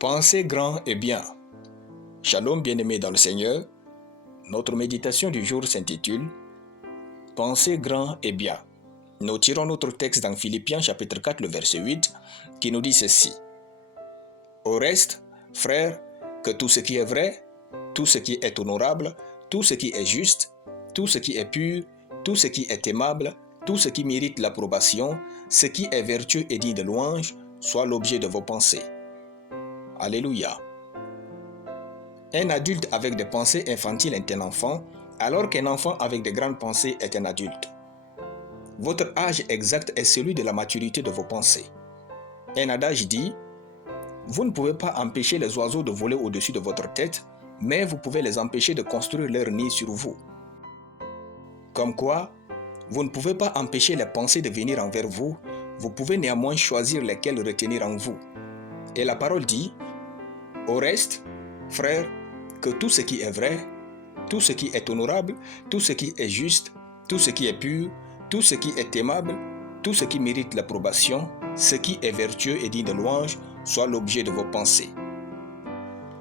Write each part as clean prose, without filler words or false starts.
Pensez grand et bien. Shalom bien-aimés dans le Seigneur. Notre méditation du jour s'intitule Pensez grand et bien. Nous tirons notre texte dans Philippiens chapitre 4, le verset 8, qui nous dit ceci. Au reste, frères, que tout ce qui est vrai, tout ce qui est honorable, tout ce qui est juste, tout ce qui est pur, tout ce qui est aimable, tout ce qui mérite l'approbation, ce qui est vertueux et digne de louange, soit l'objet de vos pensées. Alléluia. Un adulte avec des pensées infantiles est un enfant, alors qu'un enfant avec de grandes pensées est un adulte. Votre âge exact est celui de la maturité de vos pensées. Un adage dit, vous ne pouvez pas empêcher les oiseaux de voler au-dessus de votre tête, mais vous pouvez les empêcher de construire leur nid sur vous. Comme quoi, vous ne pouvez pas empêcher les pensées de venir envers vous, vous pouvez néanmoins choisir lesquelles retenir en vous. Et la parole dit, au reste, frères, que tout ce qui est vrai, tout ce qui est honorable, tout ce qui est juste, tout ce qui est pur, tout ce qui est aimable, tout ce qui mérite l'approbation, ce qui est vertueux et digne de louange, soit l'objet de vos pensées.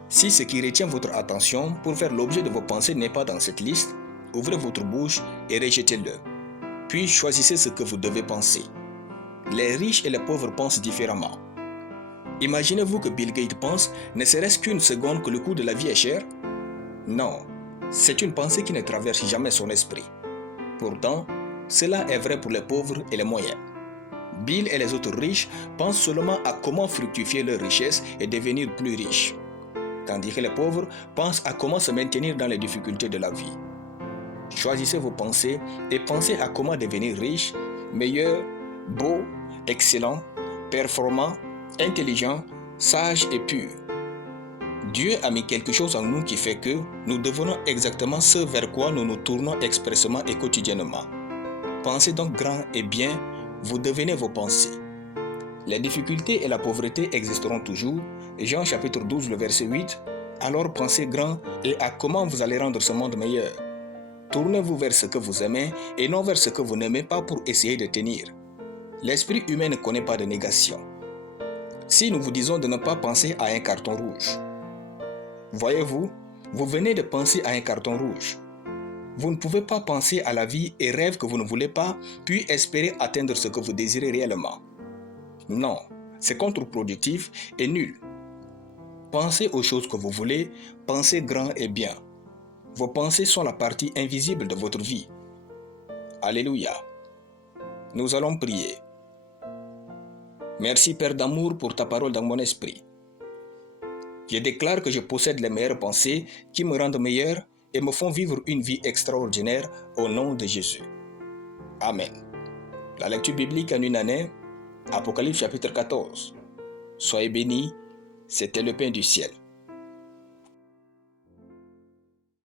Si ce qui retient votre attention pour faire l'objet de vos pensées n'est pas dans cette liste, ouvrez votre bouche et rejetez-le. Puis choisissez ce que vous devez penser. Les riches et les pauvres pensent différemment. Imaginez-vous que Bill Gates pense, ne serait-ce qu'une seconde, que le coût de la vie est cher? Non, c'est une pensée qui ne traverse jamais son esprit. Pourtant, cela est vrai pour les pauvres et les moyens. Bill et les autres riches pensent seulement à comment fructifier leur richesse et devenir plus riches, tandis que les pauvres pensent à comment se maintenir dans les difficultés de la vie. Choisissez vos pensées et pensez à comment devenir riche, meilleur, beau, excellent, performant, intelligent, sage et pur. Dieu a mis quelque chose en nous qui fait que nous devenons exactement ce vers quoi nous nous tournons expressément et quotidiennement. Pensez donc grand et bien, vous devenez vos pensées. Les difficultés et la pauvreté existeront toujours. Jean chapitre 12, le verset 8. Alors pensez grand et à comment vous allez rendre ce monde meilleur. Tournez-vous vers ce que vous aimez et non vers ce que vous n'aimez pas pour essayer de tenir. L'esprit humain ne connaît pas de négation. Si nous vous disons de ne pas penser à un carton rouge, voyez-vous, vous venez de penser à un carton rouge. Vous ne pouvez pas penser à la vie et rêve que vous ne voulez pas, puis espérer atteindre ce que vous désirez réellement. Non, c'est contre-productif et nul. Pensez aux choses que vous voulez, pensez grand et bien. Vos pensées sont la partie invisible de votre vie. Alléluia. Nous allons prier. Merci Père d'amour pour ta parole dans mon esprit. Je déclare que je possède les meilleures pensées qui me rendent meilleur et me font vivre une vie extraordinaire au nom de Jésus. Amen. La lecture biblique en une année, Apocalypse chapitre 14. Soyez bénis, c'était le pain du ciel.